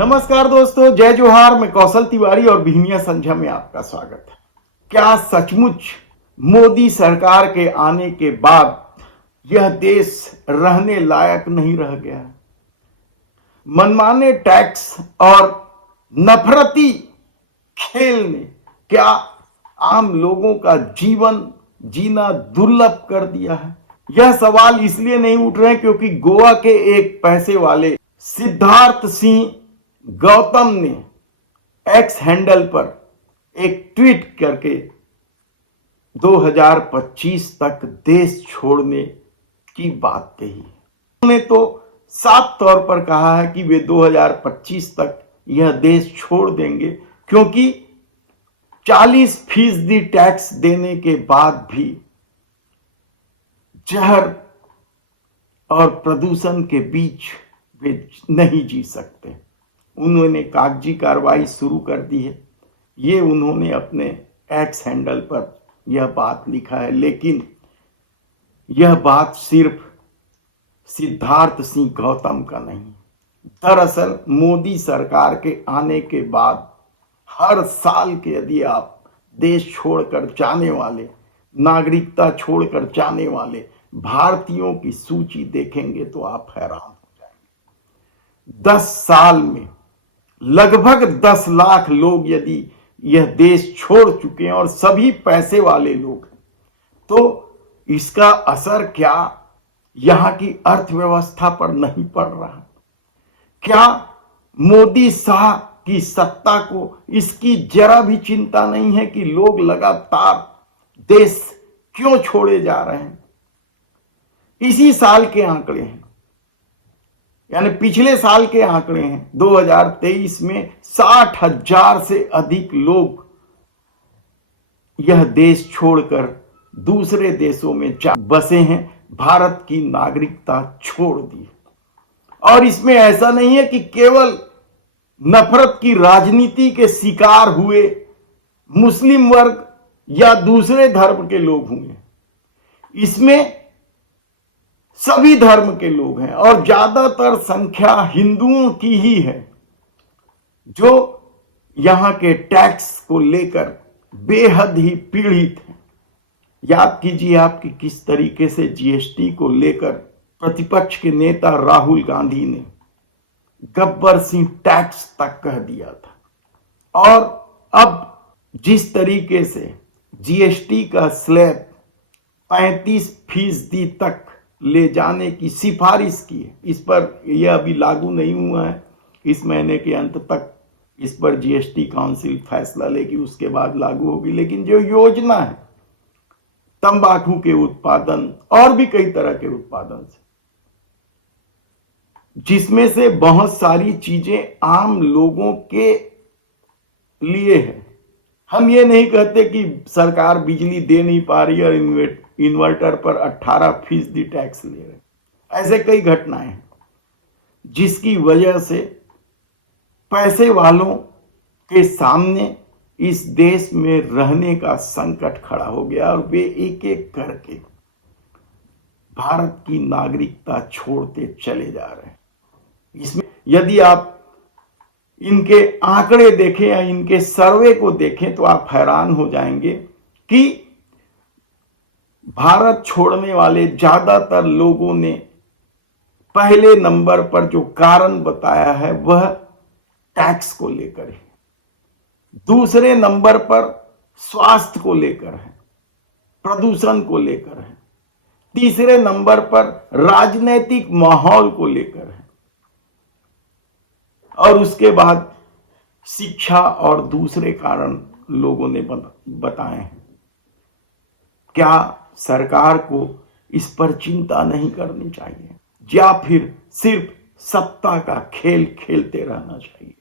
नमस्कार दोस्तों, जय जोहार। मैं कौशल तिवारी और बिहनिया संध्या में आपका स्वागत है। क्या सचमुच मोदी सरकार के आने के बाद यह देश रहने लायक नहीं रह गया? मनमाने टैक्स और नफरती खेल ने क्या आम लोगों का जीवन जीना दुर्लभ कर दिया है? यह सवाल इसलिए नहीं उठ रहे क्योंकि गोवा के एक पैसे वाले सिद्धार्थ सिंह गौतम ने एक्स हैंडल पर एक ट्वीट करके 2025 तक देश छोड़ने की बात कही। उन्होंने तो साफ तौर पर कहा है कि वे 2025 तक यह देश छोड़ देंगे, क्योंकि 40% टैक्स देने के बाद भी जहर और प्रदूषण के बीच वे नहीं जी सकते। उन्होंने कागजी कार्रवाई शुरू कर दी है। ये उन्होंने अपने एक्स हैंडल पर यह बात लिखा है, लेकिन यह बात सिर्फ सिद्धार्थ सिंह गौतम का नहीं। दरअसल मोदी सरकार के आने के बाद हर साल के यदि आप देश छोड़कर जाने वाले, नागरिकता छोड़कर जाने वाले भारतीयों की सूची देखेंगे तो आप हैरान हो जाएंगे। 10 साल में लगभग 10 लाख लोग यदि यह देश छोड़ चुके हैं और सभी पैसे वाले लोग, तो इसका असर क्या यहां की अर्थव्यवस्था पर नहीं पड़ रहा? क्या मोदी शाह की सत्ता को इसकी जरा भी चिंता नहीं है कि लोग लगातार देश क्यों छोड़े जा रहे हैं? इसी साल के आंकड़े हैं, यानी पिछले साल के आंकड़े हैं। 2023 में 60,000 से अधिक लोग यह देश छोड़कर दूसरे देशों में जा बसे हैं, भारत की नागरिकता छोड़ दी। और इसमें ऐसा नहीं है कि केवल नफरत की राजनीति के शिकार हुए मुस्लिम वर्ग या दूसरे धर्म के लोग हुए, इसमें सभी धर्म के लोग हैं और ज्यादातर संख्या हिंदुओं की ही है, जो यहां के टैक्स को लेकर बेहद ही पीड़ित हैं। याद कीजिए आपकी किस तरीके से जीएसटी को लेकर प्रतिपक्ष के नेता राहुल गांधी ने गब्बर सिंह टैक्स तक कह दिया था, और अब जिस तरीके से जीएसटी का स्लैब 35% तक ले जाने की सिफारिश की है, इस पर यह अभी लागू नहीं हुआ है। इस महीने के अंत तक इस पर जीएसटी काउंसिल फैसला लेगी, उसके बाद लागू होगी। लेकिन जो योजना है तंबाकू के उत्पादन और भी कई तरह के उत्पादन से, जिसमें से बहुत सारी चीजें आम लोगों के लिए है। हम ये नहीं कहते कि सरकार बिजली दे नहीं पा रही और इन्वर्टर पर 18% टैक्स ले रहे। ऐसे कई घटनाएं हैं जिसकी वजह से पैसे वालों के सामने इस देश में रहने का संकट खड़ा हो गया और वे एक एक करके भारत की नागरिकता छोड़ते चले जा रहे हैं। इसमें यदि आप इनके आंकड़े देखें या इनके सर्वे को देखें तो आप हैरान हो जाएंगे कि भारत छोड़ने वाले ज्यादातर लोगों ने पहले नंबर पर जो कारण बताया है वह टैक्स को लेकर है, दूसरे नंबर पर स्वास्थ्य को लेकर है, प्रदूषण को लेकर है, तीसरे नंबर पर राजनीतिक माहौल को लेकर है, और उसके बाद शिक्षा और दूसरे कारण लोगों ने बताए हैं। क्या सरकार को इस पर चिंता नहीं करनी चाहिए या फिर सिर्फ सत्ता का खेल खेलते रहना चाहिए?